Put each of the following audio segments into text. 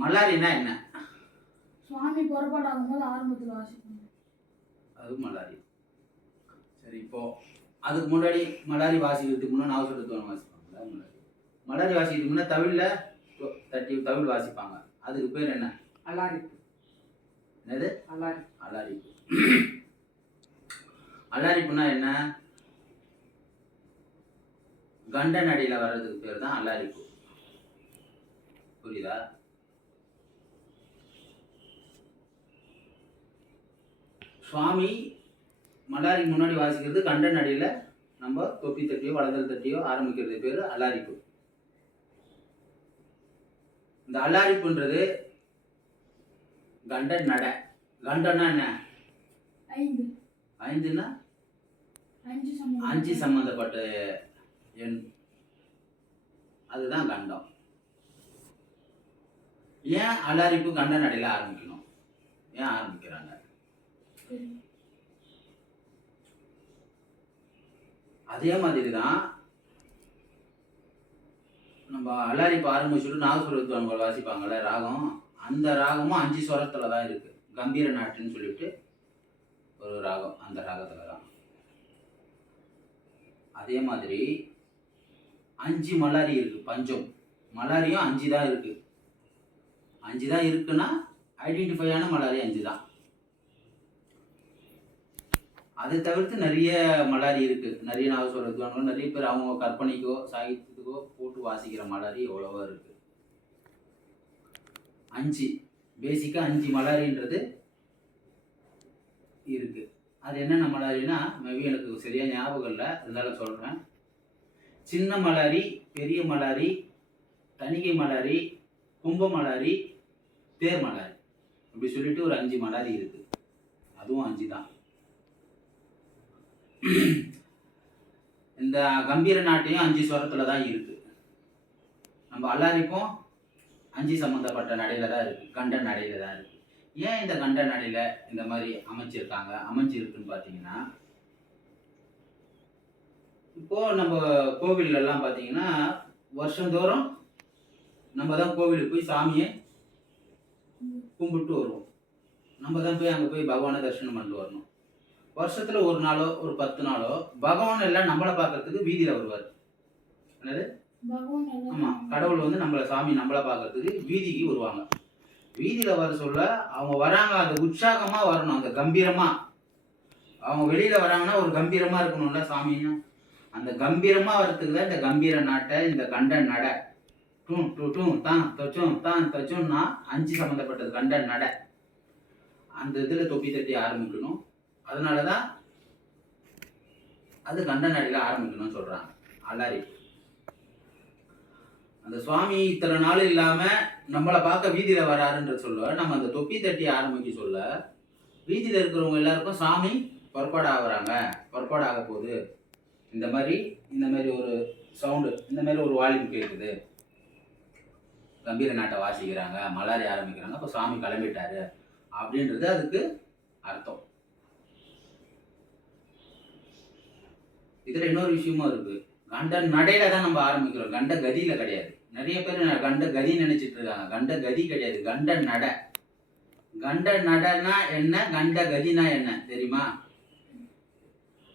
மலாரினா என்ன? சுவாமி புறப்பாடாகும் போது ஆரம்பத்தில் வாசிப்பாங்க, அது மலாரி. சரி, இப்போ அதுக்கு முன்னாடி மலாரி வாசிக்கிறதுக்கு முன்னாடி நாவசுரத்துவம் வாசிப்பாங்களா? மலாரி வாசிக்கிறதுக்கு முன்னாடி தவிழில் தவிழ் வாசிப்பாங்க. அதுக்கு பேர் என்ன? அலாரிப்பு. என்னது? அலாரிப்பு. அலாரிப்புனா என்ன? கண்டன் அடியில் வர்றதுக்கு பேர் தான் அலாரிப்பு. புரியுதா? சுவாமி மலாரி முன்னாடி வாசிக்கிறது கண்டன் அடியில் நம்ம தொப்பி தட்டியோ வலதல் தட்டியோ ஆரம்பிக்கிறது பேர் அலாரிப்பு. இந்த அலாரிப்புன்றது கண்டன் நட. கண்டன்னா என்ன? ஐந்துன்னா அஞ்சு சம்பந்தப்பட்ட எண், அதுதான் கண்டம். ஏன் அலாரிப்பு கண்டன் நடையில ஆரம்பிக்கணும்? ஏன் ஆரம்பிக்கிறாங்க? அதே மாதிரி தான் நம்ம அலாரிப்பு ஆரம்பிச்சுட்டு நாகசுரத்துவங்கள் வாசிப்பாங்கள்ல ராகம், அந்த ராகமும் 5 ஸ்வரத்துல தான் இருக்கு. கம்பீர நாட்டுன்னு சொல்லிட்டு ஒரு ராகம், அந்த ராகத்துல தான். அதே மாதிரி 5 மலாரி இருக்கு. பஞ்சம் மலாரியும் 5 தான் இருக்கு. 5 தான் இருக்குன்னா ஐடென்டிஃபையான மலாரி 5 தான். அதை தவிர்த்து நிறைய மலாரி இருக்கு. நிறைய நாகசுரத்துவங்கள் நிறைய பேர் அவங்க கற்பனைக்கோ சாகித்யத்துக்கோ போட்டு வாசிக்கிற மலாரி எவ்வளவோ இருக்கு. 5 பேசிக்கா 5 மலாரின்றது இருக்கு. அது என்னென்ன மலாரினா, மேபி எனக்கு சரியா ஞாபகம் இல்லை, இருந்தாலும் சொல்றேன். சின்ன மலாரி, பெரிய மலாரி, தணிகை மலாரி, கும்ப மலாரி, தேர் மலாரி, இப்படி சொல்லிட்டு ஒரு 5 மலாரி இருக்கு. அதுவும் 5 தான். இந்த கம்பீர நாட்டையும் 5 ஸ்வரத்துல தான் இருக்கு. நம்ம அலாரிப்பும் 5 சம்பந்தப்பட்ட நடையில தான் இருக்கு, கண்டன் நடையில தான் இருக்கு. ஏன் இந்த கண்டன் நடையில இந்த மாதிரி அமைஞ்சிருக்குன்னு பார்த்தீங்கன்னா, இப்போ நம்ம கோவில்ல எல்லாம் பார்த்தீங்கன்னா வருஷந்தோறும் நம்ம தான் கோவிலுக்கு போய் சாமியை கும்பிட்டு வருவோம். நம்ம தான் போய் அங்கே போய் பகவானை தரிசனம் பண்ணிட்டு வரணும். வருஷத்துல ஒரு நாளோ ஒரு 10 நாளோ பகவான் எல்லாம் நம்மளை பார்க்கறதுக்கு வீதியில வருவார். என்னது? ஆமா, கடவுள் வந்து சாமி நம்மளை பார்க்கறதுக்கு வீதிக்கு வருவாங்க. வீதியில வர சொல்ல அவங்க வராங்க, அந்த உற்சாகமா வரணும், அந்த கம்பீரமா. அவங்க வெளியில வராங்கன்னா ஒரு கம்பீரமா இருக்கணும்ல சாமின்னு. அந்த கம்பீரமா வர்றதுக்கு தான் இந்த கம்பீர நாட்டை, இந்த கண்டன் நடை. டூம் டூ டூம் தான் தச்சும் தான் தச்சும்னா 5 சம்பந்தப்பட்டது கண்டன் நடை. அந்த இதுல தொப்பி தட்டி ஆரம்பிக்கணும். அதனாலதான் அது கண்டன் நடையில ஆரம்பிக்கணும்னு சொல்றாங்க. அலாரி அந்த சுவாமி இத்தனை நாள் இல்லாம நம்மளை பார்க்க வீதியில வராருன்ற சொல்ல, நம்ம அந்த தொப்பி தட்டி ஆரம்பிக்க சொல்ல வீதியில இருக்கிறவங்க எல்லாருக்கும் சாமி புறப்பாடு ஆகுறாங்க, புறப்பாடு ஆக போகுது, இந்த மாதிரி ஒரு சவுண்டு, இந்த மாதிரி ஒரு வால்யூம் கேட்குது, கம்பீர நாட்டை வாசிக்கிறாங்க, மலாரி ஆரம்பிக்கிறாங்க, அப்போ சாமி கிளம்பிட்டாரு அப்படின்றது அதுக்கு அர்த்தம். இதுல இன்னொரு விஷயமும் இருக்கு. கண்ட நடையில தான் நம்ம ஆரம்பிக்கிறோம், கண்ட கதியில கிடையாது. நிறைய பேர் கண்ட கதி நினைச்சிட்டு இருக்காங்க. கண்ட கதி கிடையாது, கண்ட நடை. கண்ட நடனா என்ன, கண்ட கதினா என்ன தெரியுமா?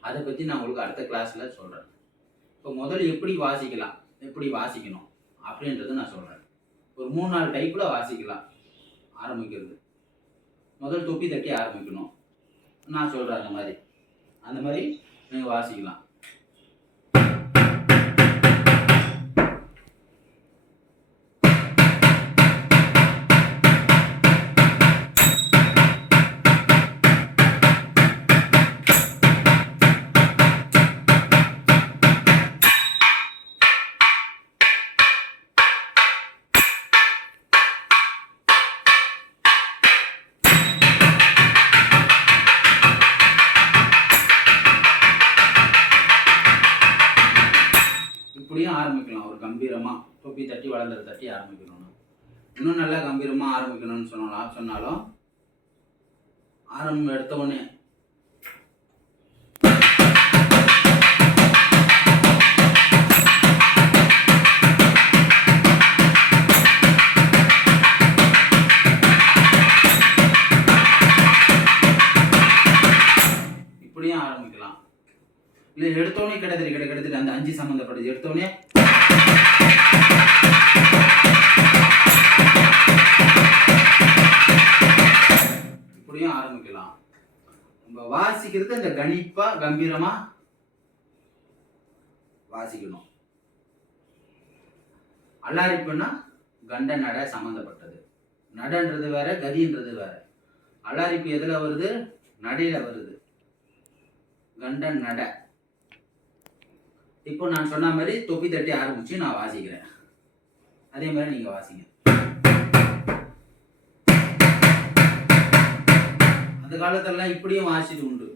அதை பத்தி நான் உங்களுக்கு அடுத்த கிளாஸ்ல சொல்றேன். இப்போ முதல்ல எப்படி வாசிக்கலாம், எப்படி வாசிக்கணும் அப்படின்றது நான் சொல்றேன். ஒரு 3-4 டைப்ல வாசிக்கலாம். ஆரம்பிக்கிறது முதல் தொப்பி தட்டி ஆரம்பிக்கணும். நான் சொல்றேன் அந்த மாதிரி நீங்க வாசிக்கலாம். இப்படியும் ஆரம்பிக்கலாம். ஒரு கம்பீரமா தொப்பி தட்டி வளர்ந்தரை தட்டி ஆரம்பிக்கணும். இன்னும் நல்லா கம்பீரமா ஆரம்பிக்கணும்னு சொன்னாலும் ஆரம்பம் எடுத்த உடனே சம்பந்தப்பட்டது. எடுத்தோடனே இப்படியும் ஆரம்பிக்கலாம். நம்ம வாசிக்கிறது இந்த கணிப்பா கம்பீரமா வாசிக்கணும். அல்லாரிப்புன்னா கண்ட நட சம்பந்தப்பட்டது. நடன்றது வேற, கதின்றது வேற. அல்லாரிப்பு எதுல வருது? நடையில வருது. கண்ட நட. இப்போ நான் சொன்ன மாதிரி தொப்பி தட்டி ஆரம்பிச்சு நான் வாசிக்கிறேன். அதே மாதிரி நீங்க வாசிங்க. அந்த காலத்திலலாம் இப்படியும் வாசிட்டு உண்டு.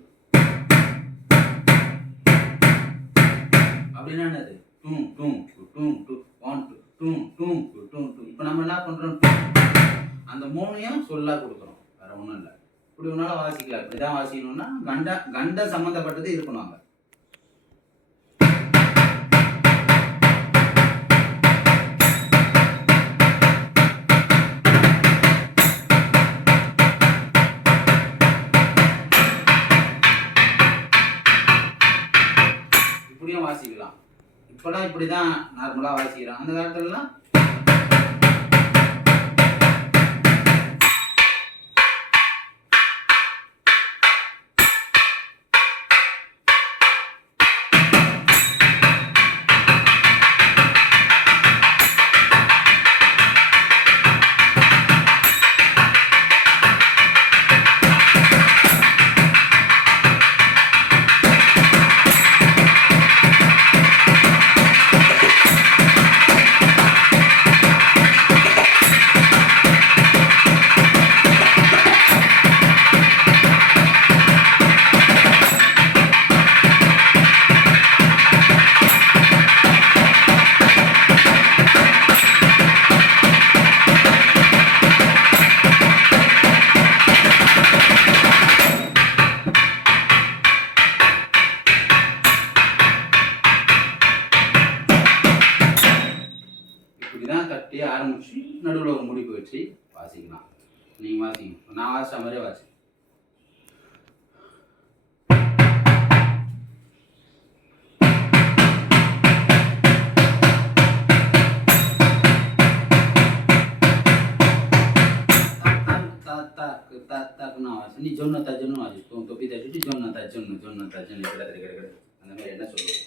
அப்படின்னா என்னது? Two two two two 1 2 two two two two. இப்போ நம்ம என்ன பண்றோம்? அந்த மூணையும் சொல்லா கொடுக்குறோம். வேற ஒன்றும் இல்லை. இப்படி ஒன்னாலும் வாசிக்கலாம். இப்படிதான் வாசிக்கணும்னா கண்ட சம்பந்தப்பட்டது இருக்கணும் அங்க. இப்படியும் வாசிக்கலாம். இப்பெல்லாம் இப்படிதான் நார்மலா வாசிக்கிறோம். அந்த காலத்துலலாம் இப்படிதான் தட்டி ஆரம்பிச்சு நடுவில் ஒரு முடிப்பு வச்சு வாசிக்கலாம். நீங்க வாசிங்க. நான் வாசிச்ச மாதிரியே வாசி. நீ ஜொன்ன தஜன்னு வாசி. தொப்பி தட்டிட்டு ஜொன்ன தஜன்னு கிடையாது. அந்த மாதிரி என்ன சொல்லுவோம்?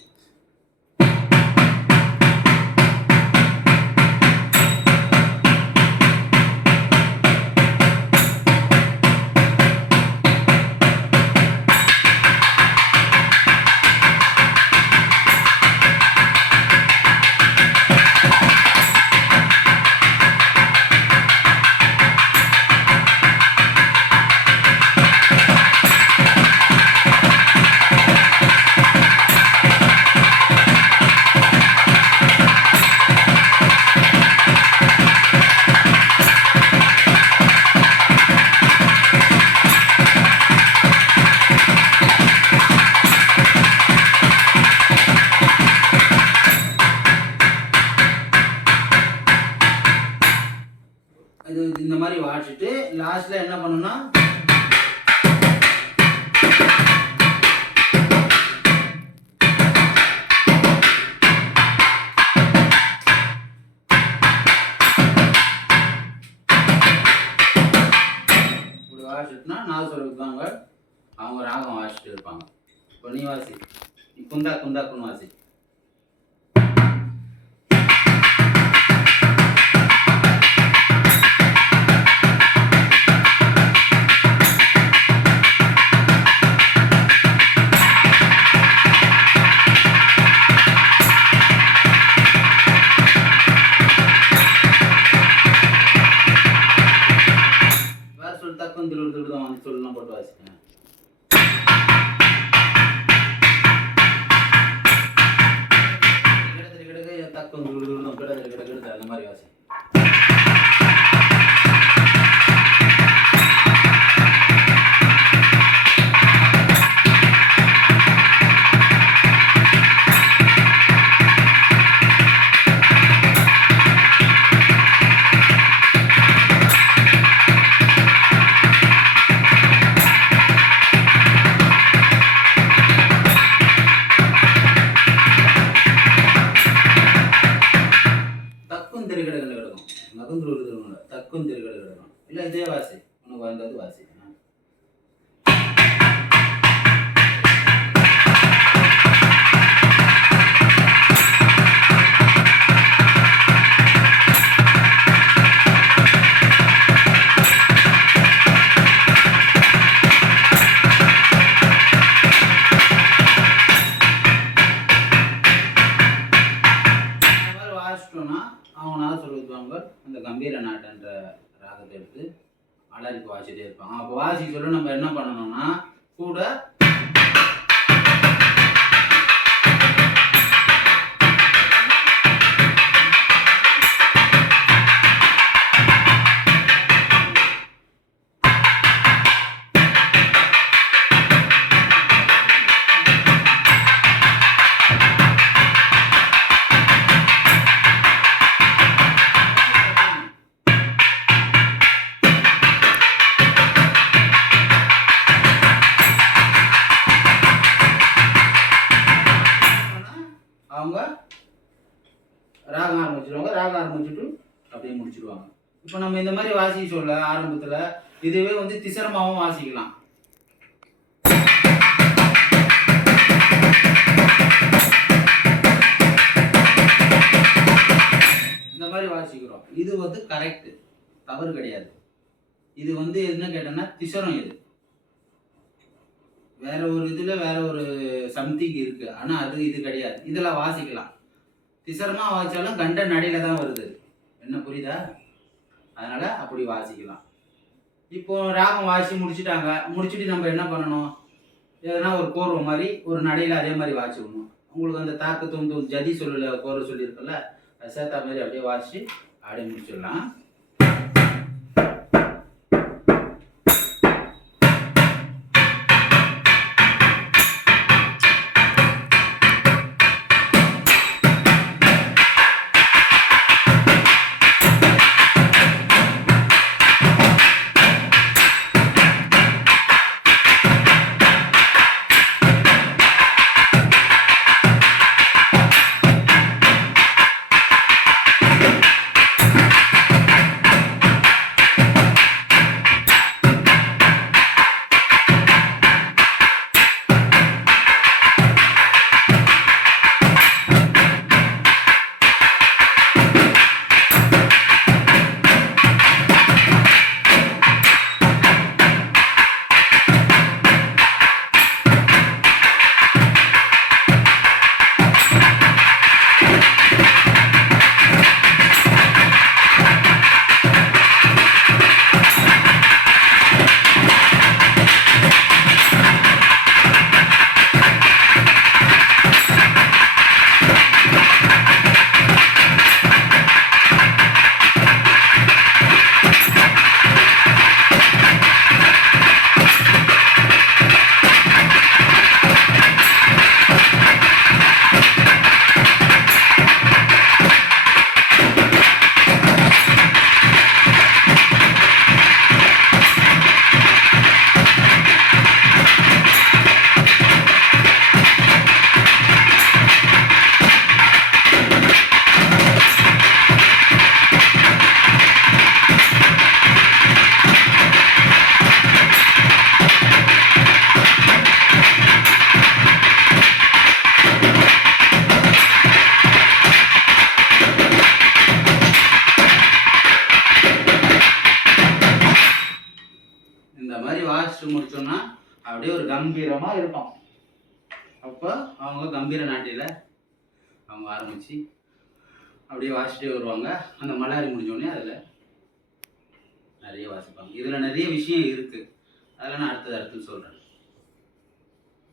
இது இந்த மாதிரி வாசிட்டு லாஸ்ட்ல என்ன பண்ணணும்னா இப்படி வாசிட்டுனா நாதஸ்வரம் இருப்பாங்க. அவங்க ராகம் வாசிட்டு இருப்பாங்க. இப்போ நீ வாசி. குந்தா குந்தாக்குன்னு வாசி. தக்கம் திருடுதான் வந்து சொல்லலாம் போட்டு வாசிக்கேன். தக்கம் திருடுதான் கிடக்கு அந்த மாதிரி வாசி. தெருக்கடை கண்டு கிடக்கும். மகந்தூர் எழுதுறவங்கள தக்கும் தெருக்கடை கிடக்கும். இல்லை இதே வாசி, உனக்கு வந்தது வாசி. வாசிட்டோம்னா அவனால சொல்லுவாங்க அந்த கம்பீர நாட்டுன்ற ராகத்தை எடுத்து அலாரிக்கு வாசிட்டே இருப்பான். அப்போ வாசிக்க சொல்ல நம்ம என்ன பண்ணணும்னா கூட அவங்க ராகம் ஆரம்பிச்சிடுவாங்க. ராகம் ஆரம்பிச்சுட்டு அப்படியே முடிச்சிடுவாங்க. இப்போ நம்ம இந்த மாதிரி வாசிக்க சொல்ல ஆரம்பத்தில் இதுவே வந்து திசரமாகவும் வாசிக்கலாம். இந்த மாதிரி வாசிக்கிறோம். இது வந்து கரெக்டு, தவறு கிடையாது. இது வந்து என்ன கேட்டோம்னா திசரம். இது வேற ஒரு இதில் வேற ஒரு சம்திங் இருக்கு, ஆனால் அது இது கிடையாது. இதில் வாசிக்கலாம். திசரமாக வாசித்தாலும் கண்ட நடையில தான் வருது. என்ன புரியுதா? அதனால அப்படி வாசிக்கலாம். இப்போ ராகம் வாசி முடிச்சுட்டாங்க. முடிச்சுட்டு நம்ம என்ன பண்ணணும்? எதனா ஒரு கோர்வை மாதிரி ஒரு நடையில் அதே மாதிரி வாசிக்கணும். உங்களுக்கு அந்த தாக்கு தொந்து ஜதி சொல்லல கோர்வை சொல்லியிருக்கல, அது சேர்த்தா மாதிரி அப்படியே வாசிச்சு அப்படியே முடிச்சிடலாம். வாசிச்சு முடிச்சோம்னா அப்படியே ஒரு கம்பீரமா இருக்கும். அப்போ அவங்க கம்பீர நாட்டில அவங்க ஆரம்பிச்சு அப்படியே வாசிட்டே வருவாங்க. அந்த மலாரி முடிஞ்சோடனே அதில் நிறைய வாசிப்பாங்க. இதில் நிறைய விஷயம் இருக்குது. அதெல்லாம் நான் அடுத்தது சொல்கிறேன்.